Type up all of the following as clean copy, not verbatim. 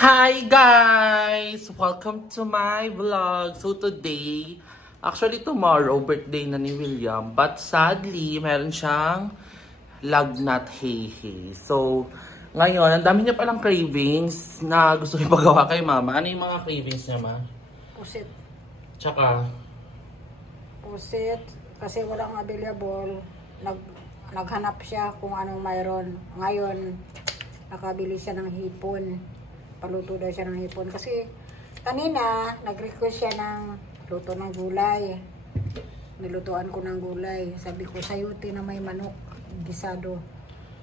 Hi guys! Welcome to my vlog. So today, actually tomorrow, birthday na ni William. But sadly, meron siyang lagnat hey. So, ngayon, ang dami niya palang cravings na gusto niya pagawa kay mama. Ano yung mga cravings niya, ma? Pusit. Tsaka, Pusit. Kasi walang available. Naghanap siya kung anong mayroon. Ngayon, nakabili siya ng hipon. Paluto daw siya ng hipon. Kasi kanina, nag-request siya ng luto ng gulay. Nilutuan ko ng gulay. Sabi ko, sayuti na may manok. Gisado.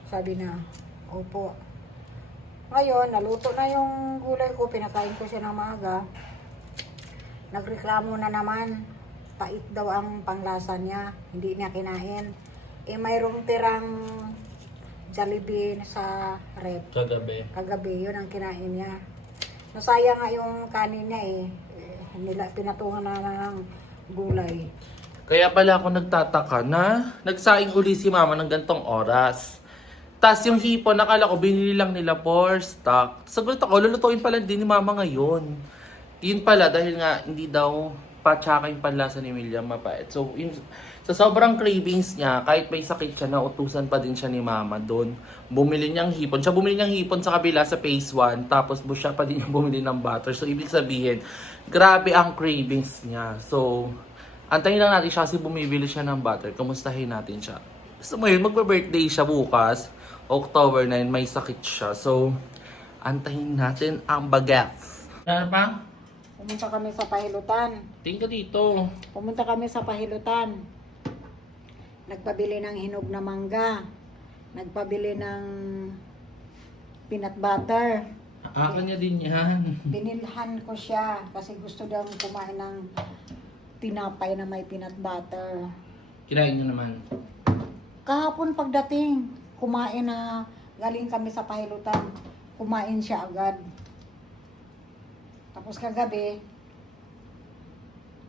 Sabi na, opo. Ngayon, naluto na yung gulay ko. Pinakain ko siya ng maaga. Nagreklamo na naman. Pait daw ang panglasa niya. Hindi niya kinain. Mayroong tirang Jollibee sa rep. Kagabi, yun ang kinain niya. Nasayang nga yung kanin niya pinatungan na ng gulay. kaya pala ako nagtataka na nagsaing uli si mama ng gantong oras. Tapos yung hipon, nakala ko binili lang nila for stock. Sagot ako, lulutuin pala din ni mama ngayon. Yun pala, dahil nga hindi daw patsaka yung panlasa ni William mapait. So, sa sobrang cravings niya, kahit may sakit siya, nautusan pa din siya ni mama doon. Bumili niyang hipon. Siya bumili niyang hipon sa kabila sa phase 1, tapos siya pa din yung bumili ng butter. So, ibig sabihin, grabe ang cravings niya. So, antayin lang natin siya kasi bumibili siya ng butter. Kumustahin natin siya. Gusto mo yun, magpa-birthday siya bukas. October 9, may sakit siya. So, antayin natin ang bagets. Ano pa? Pumunta kami sa Pahilutan. Tingin ka dito. Pumunta kami sa Pahilutan. Nagpabili ng hinog na mangga. Nagpabili ng peanut butter. Kanya din yan. Binilhan ko siya kasi gusto daw kumain ng tinapay na may peanut butter. Kinain niyo naman. Kahapon pagdating, kumain na, galing kami sa Pahilutan. Kumain siya agad. Tapos kagabi,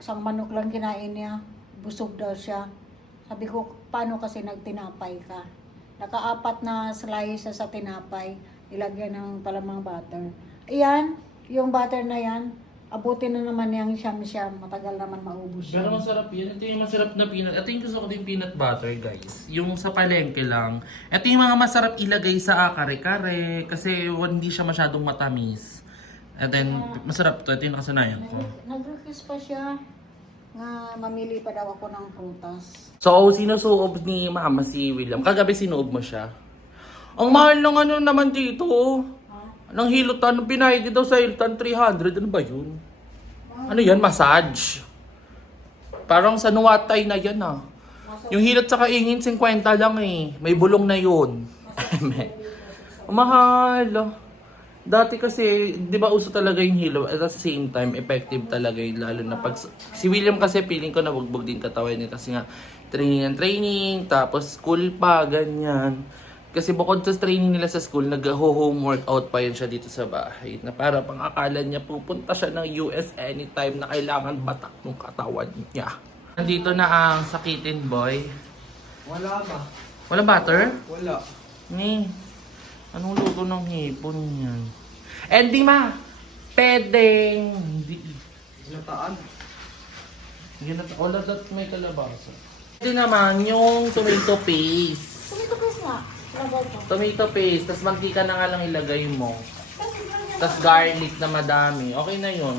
isang manok lang kinain niya. Busog daw siya. Sabi ko, paano kasi nagtinapay ka? Naka-4 na slice sa tinapay. Ilagyan ng palamang butter. Ayan, yung butter na yan, abutin na naman yung siyam-siyam. Matagal naman maubos Pero yan. masarap yan. Ito yung masarap na peanut. Ito yung gusto ko din peanut butter, guys. Yung sa palengke lang. Ito yung mga masarap ilagay sa kare-kare. Kasi hindi siya masyadong matamis. And then, masarap to. Ito yung nakasanayan ko. Nag-request pa siya nga mamili pa daw ako ng prutas. So, sinusuob ni mama si William. Kagabi sinuob mo siya. Ang mahal ng ano naman dito. Ng hilutan. Pinahid daw sa hilutan 300. Ano ba yun? Ano yan? Massage. Parang sa Nuwatay na yan ah. Yung hilot sa kaingin 50 lang eh. May bulong na yun. Mahal. Dati kasi, di ba uso talaga yung hilo, at the same time, effective talaga yun, lalo na pag, si William kasi feeling ko nabugbog din katawan niya kasi nga, training, tapos school pa, ganyan. Kasi bukod sa training nila sa school, nag-home workout pa yun siya dito sa bahay, na para pang akala niya pupunta siya ng US anytime na kailangan batak ng katawan niya. Nandito na ang sakitin boy. Wala ba? Wala butter? Wala. Ni, anong luto ng hipon yan? And di ma, pedeng. Lataan. Wala dat may kalabasa. Ito naman yung tomato paste. Tumito guys nga. Lagay ko. Tomato paste, tas mantika na nga lang ilagay mo. Tas garlic na madami. Okay na yun.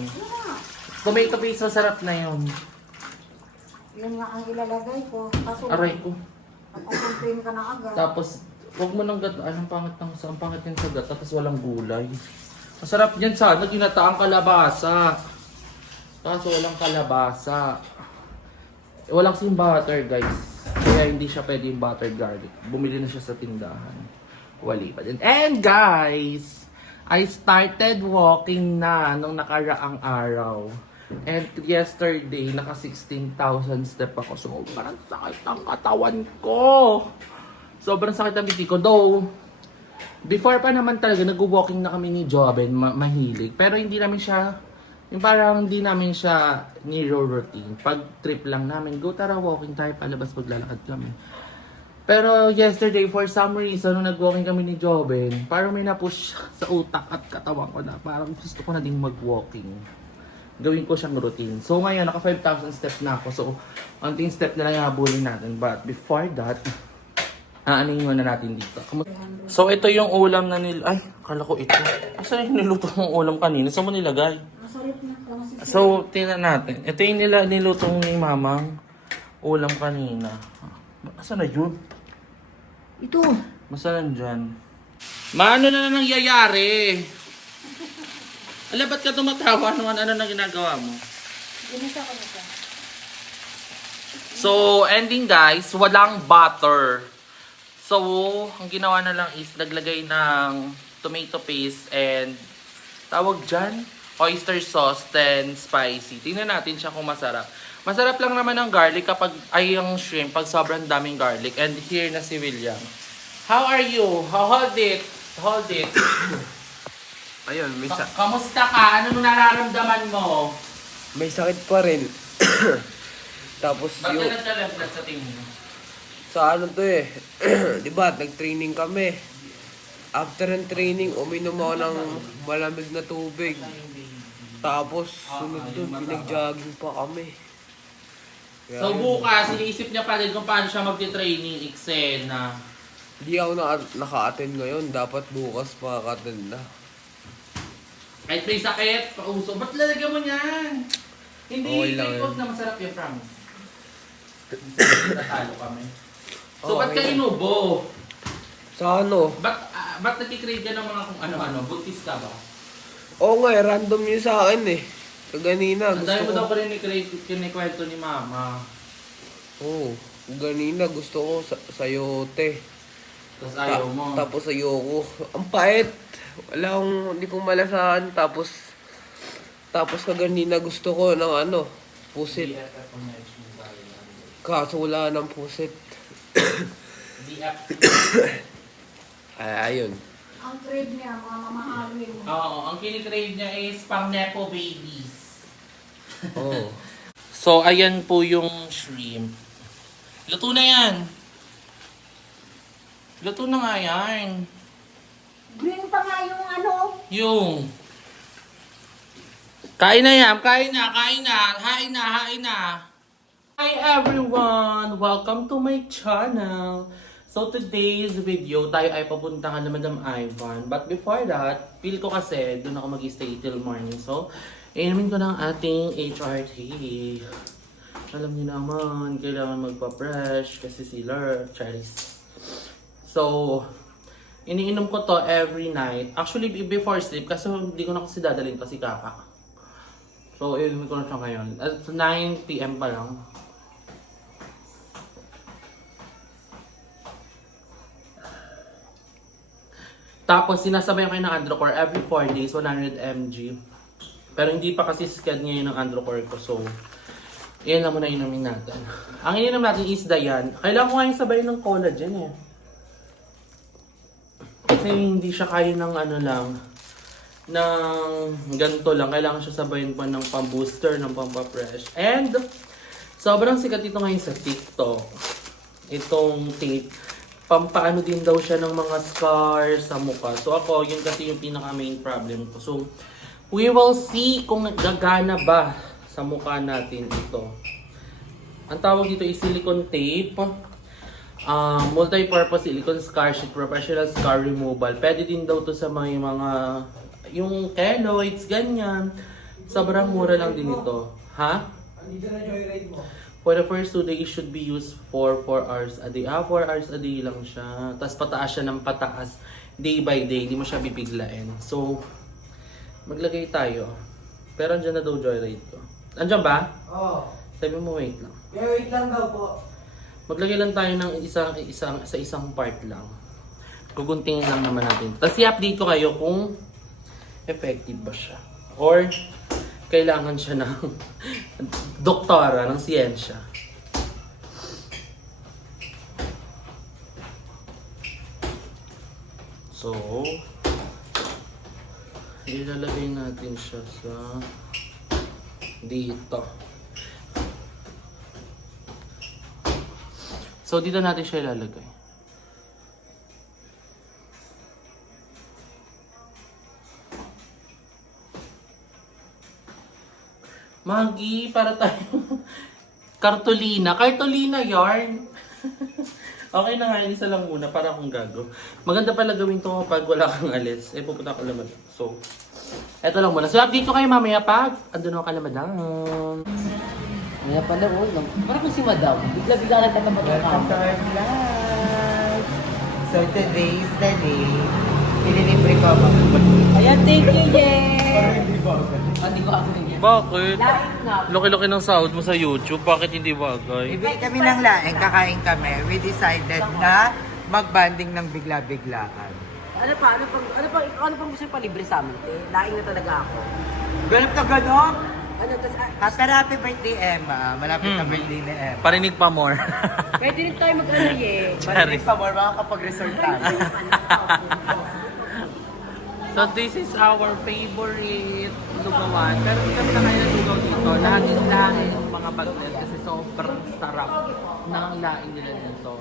Tomato paste, masarap na yun. Yun nga ang ilalagay ko. Kaso, Aray ko. mag-complain ka na agad. Tapos, huwag mo nang gata. Anong pangit ng sa pangit yung sagat, tapos walang gulay. Masarap yan sana, ginataang kalabasa. Kaso walang kalabasa. Walang kasing butter, guys. Kaya hindi siya pwede yung butter garlic. Bumili na siya sa tindahan. Wali pa din. And guys, I started walking na nung nakaraang araw. And yesterday, naka 16,000 step ako. So, parang sakit ang katawan ko. Sobrang sakit ang biti ko. Though, before pa naman talaga, nag-walking na kami ni Joben, mahilig. Pero hindi namin siya, yung parang hindi namin siya niro routine. Pag trip lang namin, go tara walking tayo palabas paglalakad kami. Pero yesterday, for some reason, nung nag-walking kami ni Joben, parang may na-push sa utak at katawan ko na parang gusto ko na ding mag-walking. Gawin ko siyang routine. So ngayon, naka 5,000 steps na ako. So, anting step na lang yung habulin natin. But before that, aanin na natin dito. So ito yung ulam na ay, kala ko ito. Kasi yung niluto mong ulam kanina, saan mo nilagay? Masarap na. So, tingnan natin. Ito yung nilutong ni mamang ulam kanina. Asan na yun? Ito. Masarap dyan. Maano na nangyayari? Ala, ba't ka tumatawa naman? Ano na ginagawa mo? Ginisa ko nito. So, ending guys, walang butter. So, ang ginawa na lang is naglagay ng tomato paste and tawag dyan, oyster sauce, then spicy. Tingnan natin siya kung masarap. Masarap lang naman ang garlic kapag ay yung shrimp pag sobrang daming garlic. And here na si William. How are you? Hold it. Hold it. Ayun, Kamusta ka? Ano nararamdaman mo? may sakit pa rin. Tapos Ba't yung... ka nagka-reflex sa tingin mo? Sa ano to eh. Diba, nag-training kami. After ng training, uminom ako ng malamig na tubig. Tapos, sunod doon, pinag-jogging pa kami. Kaya So yun. bukas, iniisip niya pa rin kung paano siya magti-training eksena. Hindi ako naka-attend ngayon. Dapat bukas makaka-attend na. Kahit may sakit, pauso. Ba't lalagyan mo niyan? Hindi, Okay lang huwag yun. na masarap yung promise. Natalo kami. So, Okay ba't ka lang. inubo? Sa ano? Ba't nagkikrave ka ng mga kung ano-ano? Buntis ka ba? Oo nga, random yun sa akin eh. Kaganina, Ang gusto dahil mo ko... daw pa rin kinikwento ni mama. Oo, ganina gusto ko sayote. Tapos ayaw mo. Tapos ayoko. Ang pait. Wala akong, hindi ko malasahan. Tapos kaganina gusto ko ng ano, pusit. DFF connection sa akin. Kaso wala ng pusit. DFF. Ayun. Ang crave niya, mga mamahalin. Oo, ang kinikrave niya is pang nepo babies. Oo. So, ayan po yung shrimp. Luto na yan. Luto na nga yan. Green pa nga yung ano. Yung. Kain na yan. Kain na. Kain na. Hain na. Hain na. Hi everyone! Welcome to my channel. So today's video, tayo ay papuntahan na Madam Ivan. But before that, feel ko kasi doon ako mag-stay till morning. So, inumin ko ng ating HRT. Alam niyo naman, kailangan magpa-brush kasi sila, Charis. So, iniinom ko to every night. Actually, before sleep, kasi hindi ko na kasi dadalhin to si Kaka. So, inumin ko na siya ngayon. At 9 PM pa lang. Tapos, sinasabay ko ng Androcore every 4 days, 100 mg. Pero hindi pa kasi scan ngayon ng Androcore ko. So, yan lang muna inumin natin. Ang ininom natin is Dayan. Kailangan ko nga yung sabay ng collagen eh. Kasi hindi siya kaya ng ano lang, ng ganito lang. Kailangan siya sabayin pa ng pang-booster, ng pang-fresh. And, sobrang sikat ito ngayon sa TikTok. Itong tape. Pampaano din daw siya ng mga scars sa mukha. So ako, yun kasi yung pinaka main problem ko. So, we will see kung gagana ba sa mukha natin ito. Ang tawag dito is silicone tape. Multi-purpose silicone scar sheet, professional scar removal. Pwede din daw to sa mga yung keloids, ganyan. Sobrang mura lang din ito. Ha? For the first 2 days, should be used for 4 hours a day. 4 hours a day lang siya. Tapos pataas siya ng pataas day by day. Hindi mo siya bibiglain. So, maglagay tayo. Pero andyan na daw joyride ko. Andyan ba? Oo. Sabi mo wait lang. Wait lang daw po. Maglagay lang tayo ng isang part lang. Guguntingin lang naman natin. Tapos i-update ko kayo kung effective ba siya. Or kailangan siya ng doktora, ng siyensya. So, ilalagay natin siya sa dito. So, dito natin siya ilalagay. Maggie, para tayo. Cartolina. Cartolina yarn. Okay na nga, isa lang muna para akong gago. Maganda pala gawin to kapag wala kang alis. Eh, pupunta ka naman. So, eto lang muna. So, update ko kayo mamaya pag andun ako ka na madam. Kaya pala, parang kung si Madam, bigla-bigla lang tatapat ng camera. So today is the day. Ililibre ko ang Ayan, thank you, Jen! Hindi ko ako yun. Bakit? Lain nga. Laki-laki ng sahod mo sa YouTube. Bakit hindi bagay? Ibig kami ng laing, kakain kami. We decided na magbanding ng bigla-biglaan. Ano pang gusto yung palibre sa amin, te? Laing na talaga ako. Ganap na ganon? Ano, tas, Happy birthday, Emma. Malapit na birthday ni Emma. Parinig pa more. pwede rin tayo mag-ano, eh. Marinig pa more, makakapag-resort tayo. So this is our favorite lugawan. Pero hindi kami nakain ng lugaw dito. Laging laing yung mga bagnet kasi sobrang sarap ng laing nila dito.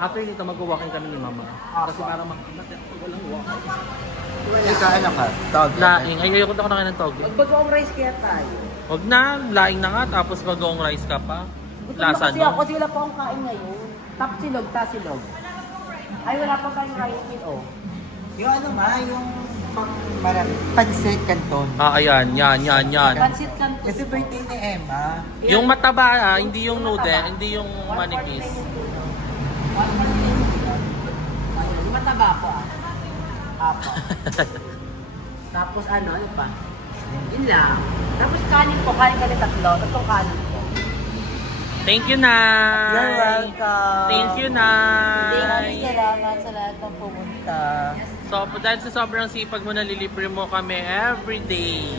After nito mag-walking kami ni Mama. Kasi para walang walking. Ikaw, ano ka? Tawag ka. Laing. Ay, ayoko na ako nakain ng tog. Mag-bagong rice kaya tayo. Huwag na. Laing na nga. Tapos bagong rice ka pa. Lasa Kasi ako, no? kasi wala pa akong kain ngayon. Tapos silog. Ay, wala pa tayong rice meal, oh. Yung ano ma, yung pang marami. Pansit canton. Ah, ayan. Yan. Pansit kanto. Kasi birthday ni Emma. Yung mataba, hindi yung noodle, hindi yung manipis. Ayun, mataba po ah. Apo. Tapos ano pa? Yun lang. Tapos kanin po, kanin ka tatlo. Tatlong kanin po. Thank you, Nay! You're welcome. Thank you, Nay! Maraming salamat sa lahat ng pumunta. So, dahil sa sobrang sipag mo, nalilibre mo kami everyday.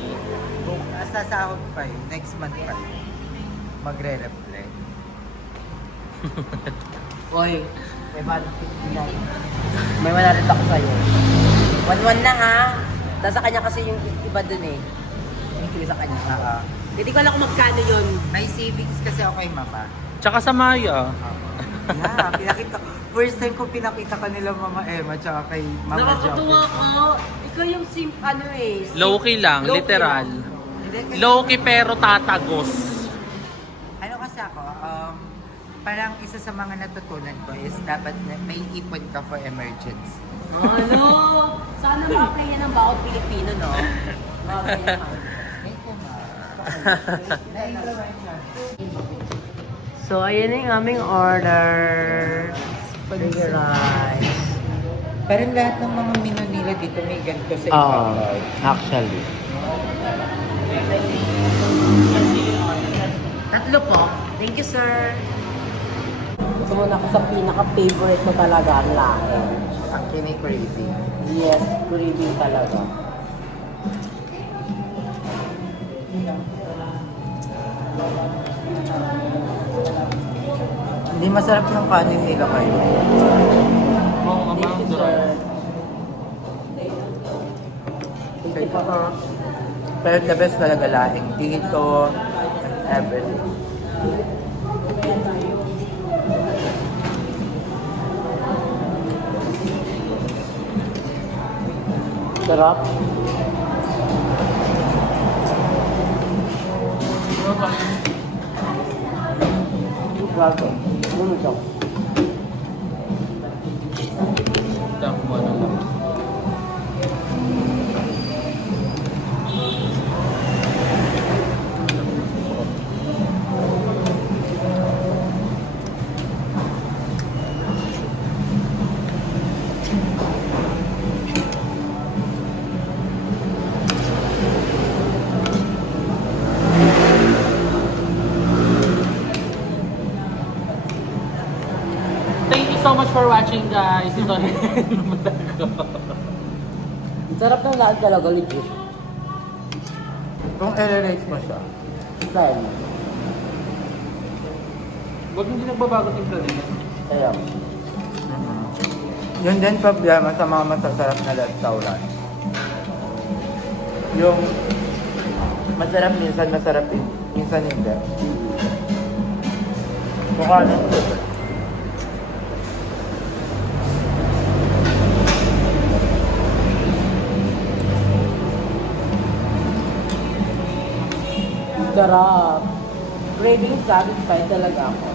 Kung sasahod pa yun, next month pa yun, magre-reflect. Oy, may 159. May 100 ako sa'yo. 1-1 na ha. Tapos sa kanya kasi yung iba dun eh. Yung kili sa kanya. Hindi ko alam kung magkano yun. May savings kasi ako kay Mama. Tsaka sa Maya. Yeah, pinakita first time ko pinakita ka nila Mama Emma tsaka kay Mama Nakakatuwa Jackie. ko. Ikaw yung ano eh. Low-key lang, Low-key literal. Hindi, kasi- Low-key pero tatagos. Ano kasi ako, parang isa sa mga natutunan ko is dapat na may ipon ka for emergency. Ano? Sana ma-apply yan ng bawat Pilipino, no? Bagay yan. Thank you, Ma. So, ayan na yung aming order. Spaghetti rice. Parang lahat ng mga menu nila dito may ganito sa Actually. Tatlo po. Thank you, sir. Sumunod ako sa pinaka-favorite mo talaga, ang laki. Ang kini-crazy. Yes, gravy talaga. Hindi masarap yung kanin nila kayo. Thank you, sir. Thank you po. Pero the best talaga laing. Dito, everything. Sarap. Grabe. Ano ito? Takbo na lang. Thank you so much for watching, guys. Ito na Ang sarap ng lahat talaga, legit. Kung i-rate mo siya, Style. Huwag hindi nagbabago timpla nila. Kaya. yun din problema sa mga masasarap na restaurant. Yung masarap minsan, masarap minsan hindi. Mukha na. Sarap. Craving satisfied talaga ako.